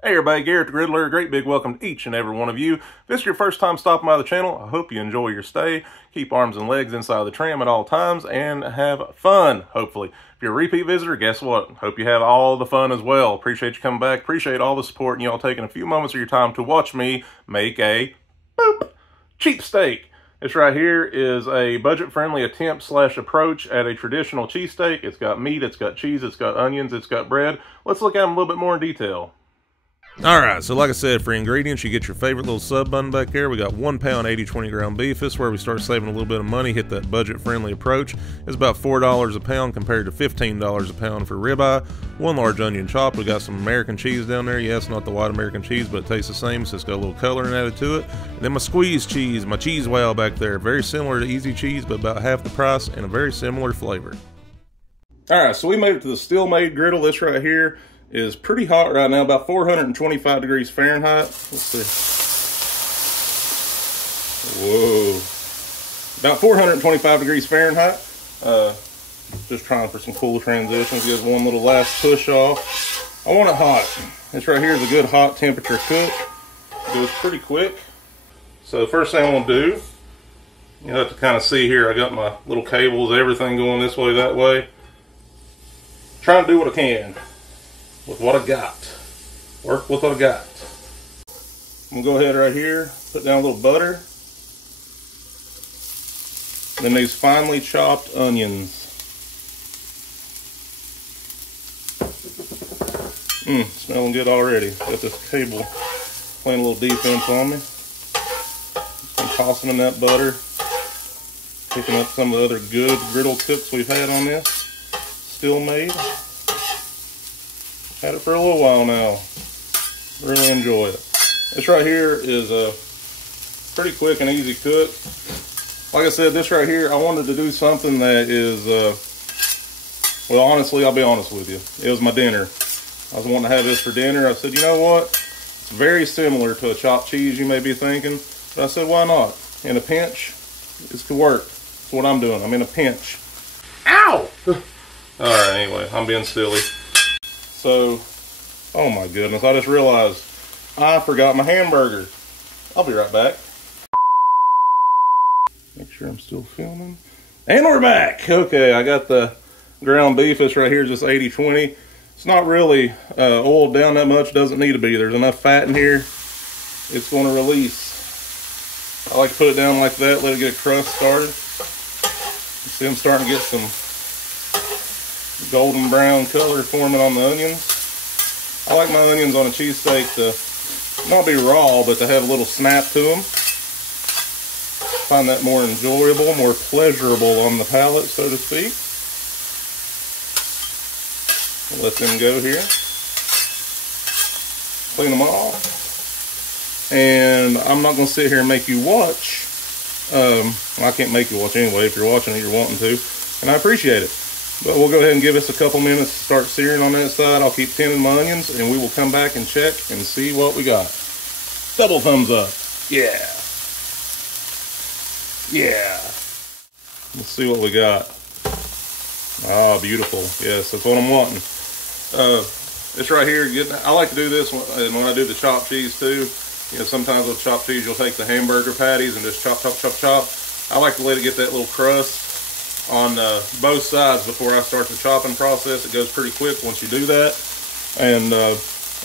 Hey everybody, Garrett the Griddler, a great big welcome to each and every one of you. If this is your first time stopping by the channel, I hope you enjoy your stay. Keep arms and legs inside the tram at all times and have fun, hopefully. If you're a repeat visitor, guess what? Hope you have all the fun as well. Appreciate you coming back, appreciate all the support, and y'all taking a few moments of your time to watch me make a cheesesteak. This right here is a budget-friendly attempt / approach at a traditional cheesesteak. It's got meat, it's got cheese, it's got onions, it's got bread. Let's look at them a little bit more in detail. Alright, so like I said, for ingredients, you get your favorite little sub bun back there. We got 1 pound 80-20 ground beef. This is where we start saving a little bit of money, hit that budget-friendly approach. It's about $4 a pound compared to $15 a pound for ribeye. 1 large onion chopped. We got some American cheese down there. Yes, not the white American cheese, but it tastes the same, so it's got a little coloring added to it. And then my squeezed cheese, my cheese wow back there. Very similar to easy cheese, but about half the price and a very similar flavor. Alright, so we made it to the still-made griddle. This right here is pretty hot right now, about 425 degrees Fahrenheit. Let's see. Whoa. About 425 degrees Fahrenheit. Just trying for some cool transitions. Gives one little last push off. I want it hot. This right here is a good hot temperature cook. It goes pretty quick. So the first thing I'm going to do, you have to kind of see here, I got my little cables, everything going this way, that way. Trying to do what I can with what I got. Work with what I got. I'm gonna go ahead right here, put down a little butter. Then these finely chopped onions. Smelling good already. Got this cable playing a little defense on me. I'm tossing in that butter. Picking up some of the other good griddle cooks we've had on this. Still made. Had it for a little while now. Really enjoy it. This right here is a pretty quick and easy cook. Like I said, this right here, I wanted to do something that is, well, honestly, I'll be honest with you. It was my dinner. I was wanting to have this for dinner. I said, you know what? It's very similar to a chopped cheese, you may be thinking. But I said, why not? In a pinch, this could work. That's what I'm doing. I'm in a pinch. Ow! Alright, anyway, I'm being silly. So, oh my goodness, I just realized I forgot my hamburger. I'll be right back. Make sure I'm still filming. And we're back! Okay, I got the ground beef. This right here is just 80-20. It's not really oiled down that much. Doesn't need to be. There's enough fat in here. It's going to release. I like to put it down like that, let it get a crust started. You see I'm starting to get some golden brown color forming on the onions. I like my onions on a cheesesteak to not be raw, but to have a little snap to them. Find that more enjoyable, more pleasurable on the palate, so to speak. Let them go here. Clean them off. And I'm not going to sit here and make you watch. I can't make you watch anyway. If you're watching it, you're wanting to. And I appreciate it. But we'll go ahead and give this a couple minutes to start searing on that side. I'll keep tinning my onions, and we will come back and check and see what we got. Double thumbs up. Yeah. Yeah. Let's see what we got. Ah, beautiful. Yes, that's what I'm wanting. This right here, I like to do this when I do the chopped cheese too. You know, sometimes with chopped cheese, you'll take the hamburger patties and just chop, chop, chop, chop. I like to let it get that little crust on both sides before I start the chopping process. It goes pretty quick once you do that. And I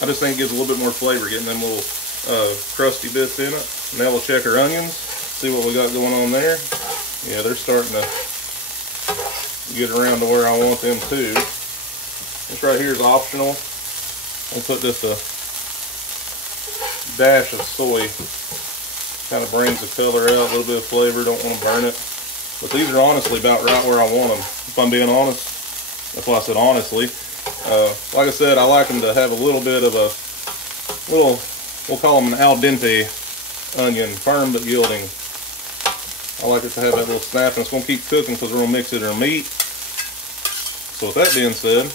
just think it gives a little bit more flavor, getting them little crusty bits in it. Now we'll check our onions, see what we got going on there. Yeah, they're starting to get around to where I want them to. This right here is optional. I'll put just a dash of soy. Kind of brings the color out, a little bit of flavor, don't want to burn it. But these are honestly about right where I want them. If I'm being honest, that's why I said honestly. Like I said, I like them to have a little bit of a little, we'll call them an al dente onion, firm but yielding. I like it to have that little snap, and it's going to keep cooking because we're going to mix it in our meat. So with that being said,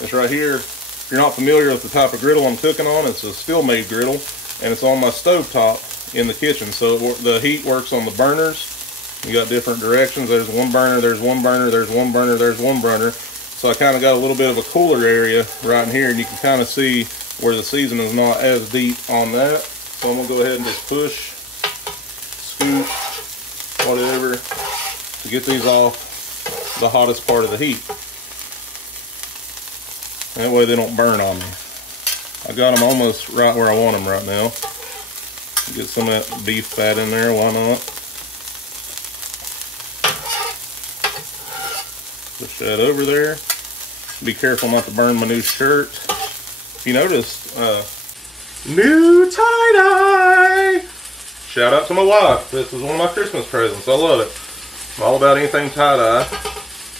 this right here, if you're not familiar with the type of griddle I'm cooking on, it's a still-made griddle, and it's on my stovetop in the kitchen. So the heat works on the burners. You got different directions. There's one burner, there's one burner, there's one burner, there's one burner. So I kind of got a little bit of a cooler area right in here, and you can kind of see where the seasoning is not as deep on that. So I'm gonna go ahead and just push, scoop, whatever, to get these off the hottest part of the heat. That way they don't burn on me. I got them almost right where I want them right now. Get some of that beef fat in there, why not? Push that over there. Be careful not to burn my new shirt. If you noticed, new tie-dye! Shout out to my wife. This was one of my Christmas presents. I love it. I'm all about anything tie-dye,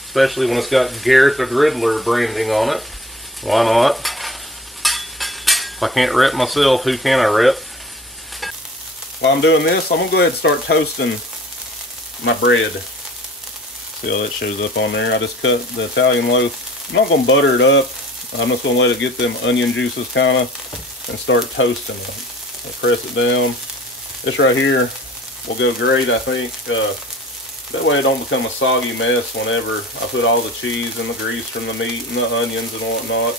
especially when it's got Garrett the Griddler branding on it. Why not? If I can't rep myself, who can I rep? While I'm doing this, I'm going to go ahead and start toasting my bread. See how that shows up on there? I just cut the Italian loaf. I'm not going to butter it up. I'm just going to let it get them onion juices kind of and start toasting it. I press it down. This right here will go great, I think. That way it don't become a soggy mess whenever I put all the cheese and the grease from the meat and the onions and whatnot.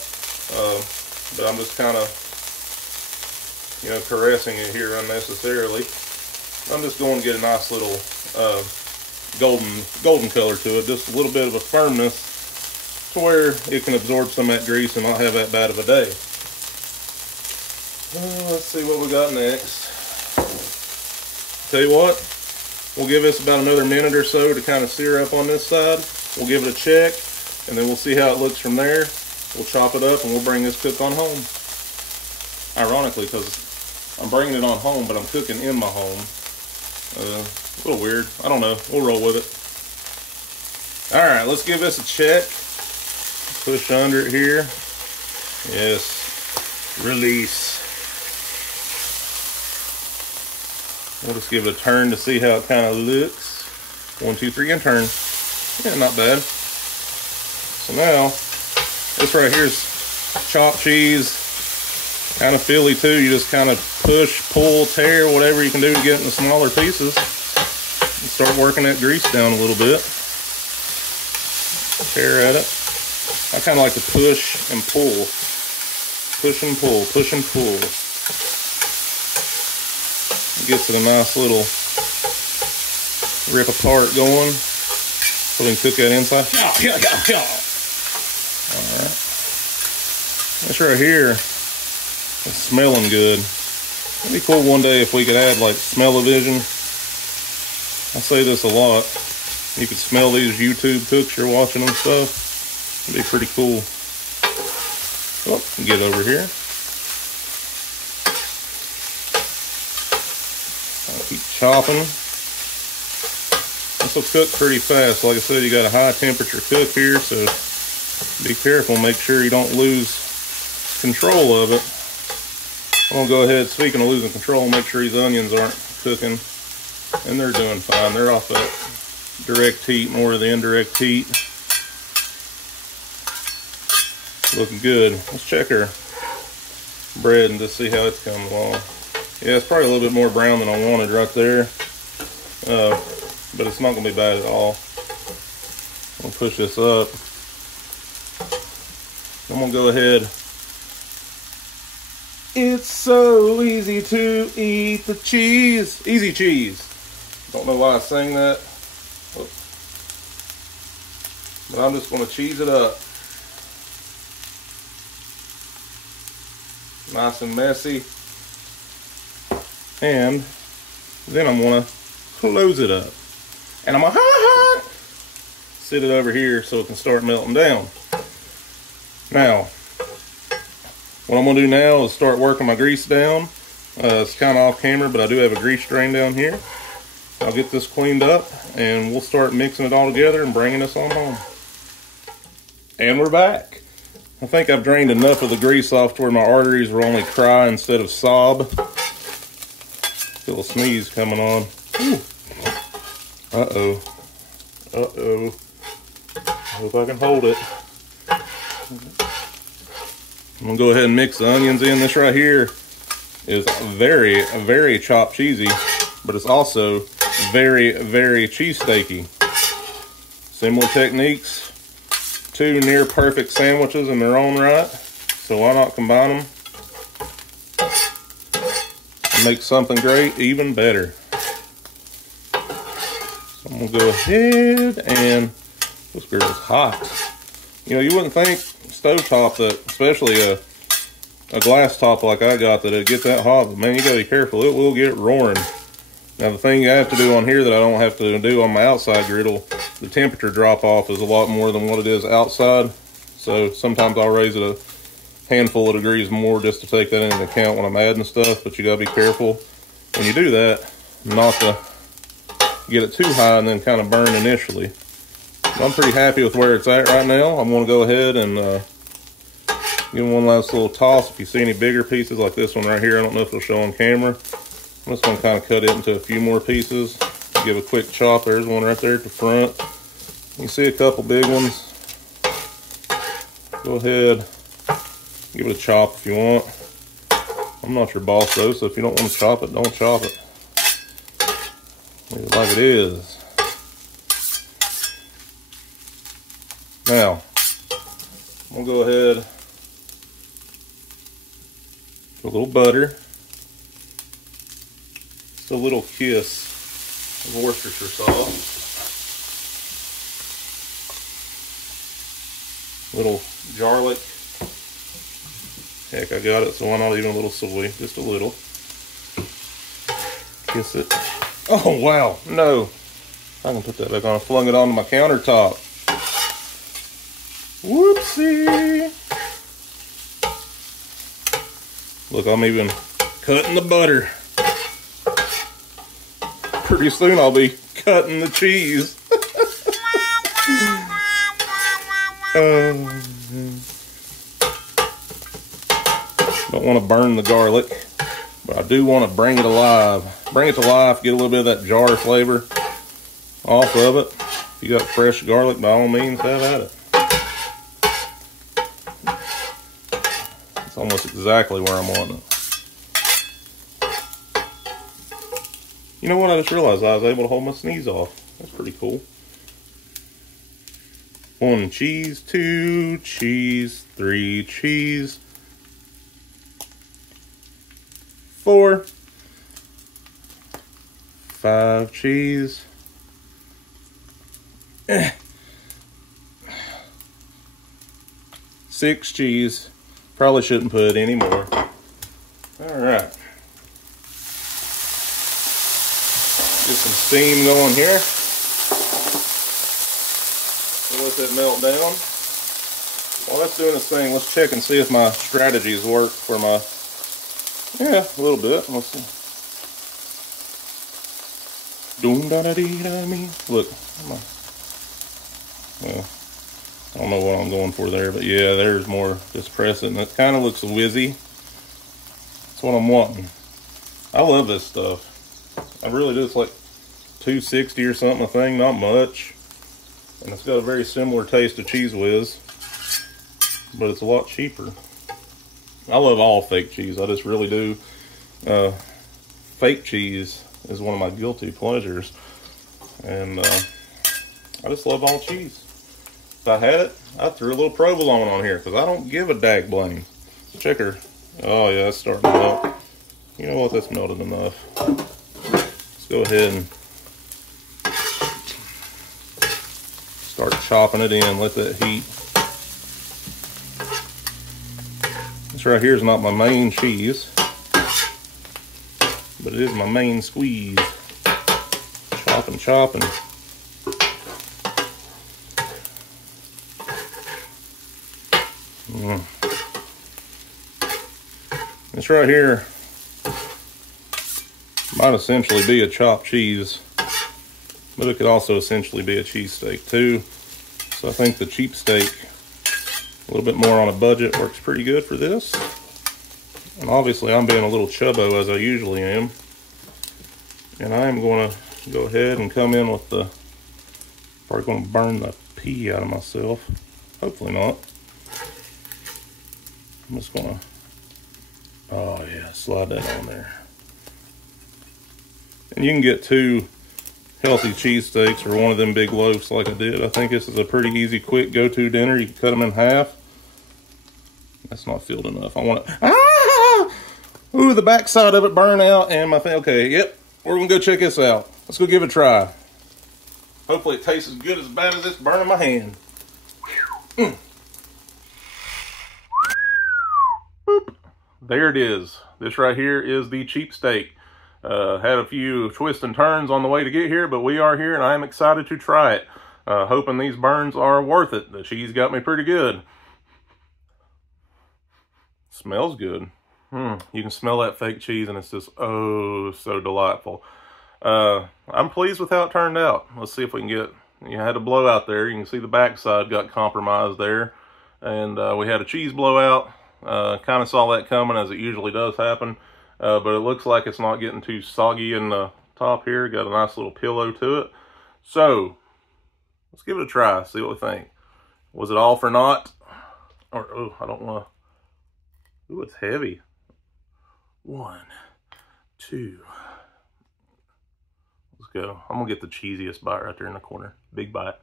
But I'm just kind of, you know, caressing it here unnecessarily. I'm just going to get a nice little golden color to it, just a little bit of a firmness to where it can absorb some of that grease and not have that bad of a day. Let's see what we got next. Tell you what, we'll give this about another minute or so to kind of sear up on this side. We'll give it a check, and then we'll see how it looks from there. We'll chop it up and we'll bring this cook on home. Ironically, because I'm bringing it on home, but I'm cooking in my home. A little weird. I don't know. We'll roll with it. Alright, let's give this a check. Push under it here. Yes. Release. We'll just give it a turn to see how it kind of looks. 1, 2, 3, and turn. Yeah, not bad. So now, this right here is chopped cheese. Kind of filly too. You just kind of push, pull, tear, whatever you can do to get it into smaller pieces. And start working that grease down a little bit. Tear at it. I kind of like to push and pull. Push and pull, push and pull. It gets it a nice little rip apart going. So we can cook that inside. Alright. This right here is smelling good. It'd be cool one day if we could add like smell-o-vision. I say this a lot. You could smell these YouTube cooks you're watching and stuff. It'd be pretty cool. Oh, get over here. I'll keep chopping. This will cook pretty fast. Like I said, you got a high temperature cook here, so be careful. Make sure you don't lose control of it. I'm gonna go ahead, speaking of losing control, make sure these onions aren't cooking. And they're doing fine. They're off that direct heat, more of the indirect heat. Looking good. Let's check our bread and just see how it's coming along. Yeah, it's probably a little bit more brown than I wanted right there. But it's not going to be bad at all. I'm going to push this up. I'm going to go ahead. It's so easy to eat the cheese. Easy cheese. Don't know why I sang that. Oops. But I'm just going to cheese it up. Nice and messy. And then I'm going to close it up. And I'm going to sit it over here so it can start melting down. Now, what I'm going to do now is start working my grease down. It's kind of off camera, but I do have a grease drain down here. I'll get this cleaned up and we'll start mixing it all together and bringing this on home. And we're back. I think I've drained enough of the grease off to where my arteries will only cry instead of sob. Feel a sneeze coming on. Ooh. Uh-oh. Uh-oh. Hope I can hold it. I'm going to go ahead and mix the onions in. This right here is very, very chopped cheesy, but it's also very, very cheesesteaky. Similar techniques. Two near perfect sandwiches in their own right. So why not combine them? Make something great even better. So I'm gonna go ahead and this griddle is hot. You know, you wouldn't think stovetop that, especially a glass top like I got, that it'd get that hot, but man, you gotta be careful. It will get roaring. Now the thing I have to do on here that I don't have to do on my outside griddle, the temperature drop off is a lot more than what it is outside. So sometimes I'll raise it a handful of degrees more just to take that into account when I'm adding stuff, but you gotta be careful when you do that not to get it too high and then kind of burn initially. But I'm pretty happy with where it's at right now. I'm gonna go ahead and give them one last little toss. If you see any bigger pieces like this one right here, I don't know if it'll show on camera. I'm just gonna kind of cut it into a few more pieces. Give a quick chop. There's one right there at the front. You see a couple big ones. Go ahead, give it a chop if you want. I'm not your boss though, so if you don't want to chop it, don't chop it. Leave it like it is. Now, I'm gonna go ahead, put a little butter, just a little kiss of Worcestershire sauce, little garlic. Heck, I got it, so why not even a little soy? Just a little. Kiss it. Oh, wow. No. I can put that back on. I flung it onto my countertop. Whoopsie. Look, I'm even cutting the butter. Pretty soon I'll be cutting the cheese. Don't want to burn the garlic, but I do want to bring it alive. Bring it to life, get a little bit of that jar flavor off of it. If you got fresh garlic, by all means, have at it. It's almost exactly where I'm wanting it. You know what? I just realized I was able to hold my sneeze off. That's pretty cool. 1 cheese, 2 cheese, 3 cheese, 4, 5 cheese, 6 cheese. Probably shouldn't put any more. All right. Get some steam going here. We'll let that melt down. While that's doing its thing, let's check and see if my strategies work for my, yeah, a little bit. Let's see. Look, well, I don't know what I'm going for there, but yeah, there's more. Just press it, and it kind of looks whizzy. That's what I'm wanting. I love this stuff. I really do. It's like $2.60 or something a thing, not much. And it's got a very similar taste to Cheese Whiz, but it's a lot cheaper. I love all fake cheese. I just really do. Fake cheese is one of my guilty pleasures. And I just love all cheese. If I had it, I'd throw a little provolone on here because I don't give a dag blame. Check her. Oh yeah, it's starting to melt. You know what? That's melted enough. Let's go ahead and start chopping it in. Let that heat. This right here is not my main cheese, but it is my main squeeze. Chopping, chopping. This right here might essentially be a chopped cheese, but it could also essentially be a cheesesteak too. So I think the cheap steak, a little bit more on a budget, works pretty good for this. And obviously I'm being a little chubbo as I usually am. And I am going to go ahead and come in with the, probably going to burn the pea out of myself. Hopefully not. I'm just going to, oh yeah, slide that on there. And you can get 2 healthy cheesesteaks or one of them big loaves like I did. I think this is a pretty easy, quick go-to dinner. You can cut them in half. That's not filled enough. I want it. Ah! Ooh, the back side of it burned out, and my thing. Okay, yep, we're gonna go check this out. Let's go give it a try. Hopefully it tastes as good as bad as it's burning my hand. Mm. Boop. There it is. This right here is the Cheesesteak. Had a few twists and turns on the way to get here, but we are here and I am excited to try it. Hoping these burns are worth it. The cheese got me pretty good. Smells good. You can smell that fake cheese and it's just, oh, so delightful. I'm pleased with how it turned out. Let's see if we can get, you had a blowout there. You can see the backside got compromised there. And we had a cheese blowout. Kind of saw that coming, as it usually does happen. But it looks like it's not getting too soggy in the top here. Got a nice little pillow to it. So, let's give it a try, see what we think. Was it all for naught? Or, oh, I don't want to. Ooh, it's heavy. 1, 2. Let's go. I'm going to get the cheesiest bite right there in the corner. Big bite.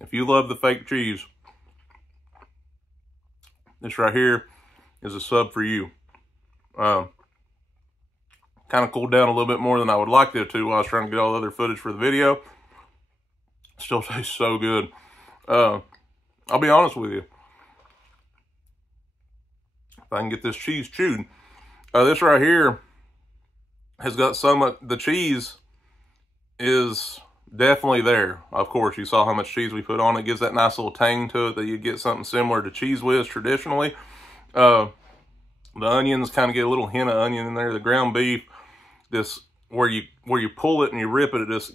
If you love the fake cheese, this right here is a sub for you. Kind of cooled down a little bit more than I would like it to while I was trying to get all the other footage for the video. Still tastes so good. I'll be honest with you. If I can get this cheese chewed. This right here has got so much, the cheese is definitely there. Of course, you saw how much cheese we put on it. It gives that nice little tang to it that you get something similar to Cheese Whiz traditionally. The onions kind of get a little hint of onion in there. The ground beef, this where you pull it and you rip it, it just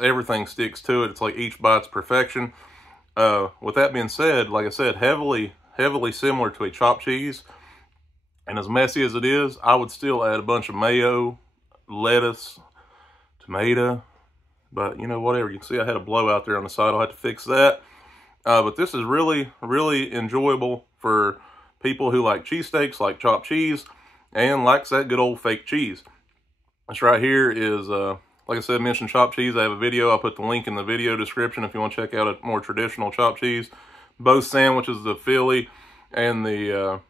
everything sticks to it. It's like each bite's perfection. With that being said, like I said, heavily similar to a chopped cheese. And as messy as it is, I would still add a bunch of mayo, lettuce, tomato. But, you know, whatever. You can see I had a blowout there on the side. I'll have to fix that. But this is really, really enjoyable for people who like cheesesteaks, like chopped cheese, and likes that good old fake cheese. This right here is, like I said, mentioned chopped cheese. I have a video. I'll put the link in the video description if you want to check out a more traditional chopped cheese. Both sandwiches, the Philly and the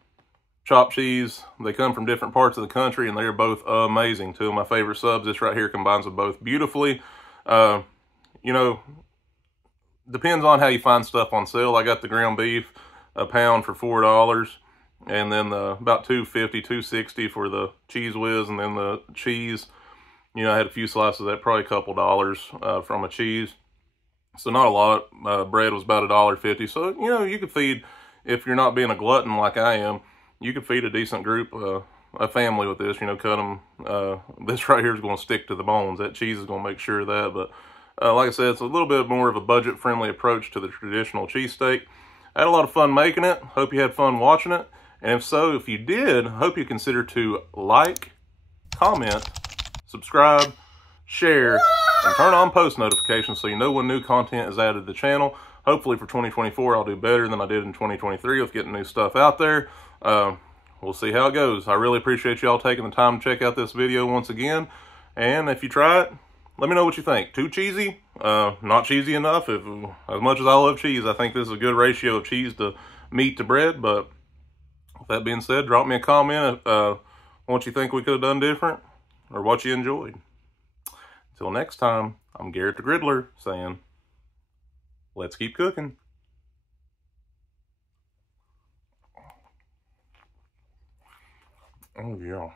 chopped cheese, they come from different parts of the country, and they're both amazing. Two of my favorite subs. This right here combines them both beautifully. You know, depends on how you find stuff on sale. I got the ground beef a pound for $4, and then about $2.50, $2.60 for the Cheese Whiz, and then the cheese. You know, I had a few slices of that, probably a couple dollars from a cheese. So not a lot. Bread was about $1.50. So, you know, you could feed, if you're not being a glutton like I am, you could feed a decent group, a family with this. You know, cut them. This right here is going to stick to the bones. That cheese is going to make sure of that. But like I said, it's a little bit more of a budget-friendly approach to the traditional cheesesteak. I had a lot of fun making it. Hope you had fun watching it. And if so, if you did, hope you consider to like, comment, subscribe, share, and turn on post notifications so you know when new content is added to the channel. Hopefully for 2024, I'll do better than I did in 2023 with getting new stuff out there. We'll see how it goes. I really appreciate y'all taking the time to check out this video once again. And if you try it, let me know what you think. Too cheesy? Not cheesy enough? As much as I love cheese, I think this is a good ratio of cheese to meat to bread. But with that being said, drop me a comment what you think we could have done different or what you enjoyed. Until next time, I'm Garrett the Griddler saying, let's keep cooking. Oh, yeah.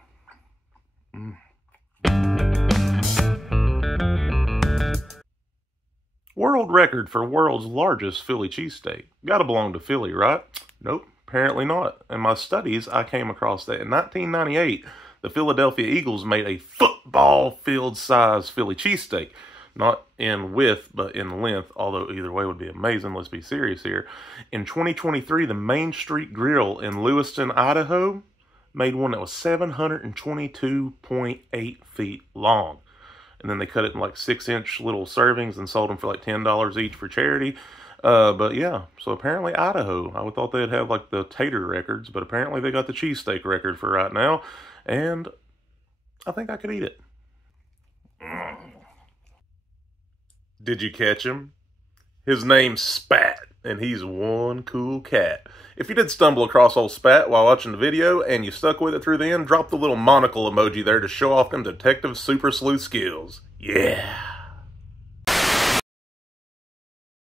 World record for world's largest Philly cheesesteak. Gotta belong to Philly, right? Nope, apparently not. In my studies, I came across that in 1998, the Philadelphia Eagles made a football field size Philly cheesesteak. Not in width, but in length, although either way would be amazing. Let's be serious here. In 2023, the Main Street Grill in Lewiston, Idaho, made one that was 722.8 feet long. And then they cut it in like 6-inch little servings and sold them for like $10 each for charity. But yeah, so apparently Idaho, I would thought they'd have like the tater records, but apparently they got the cheesesteak record for right now. And I think I could eat it. Did you catch him? His name's Spat, and he's one cool cat. If you did stumble across old Spat while watching the video and you stuck with it through the end, drop the little monocle emoji there to show off them detective super sleuth skills. Yeah.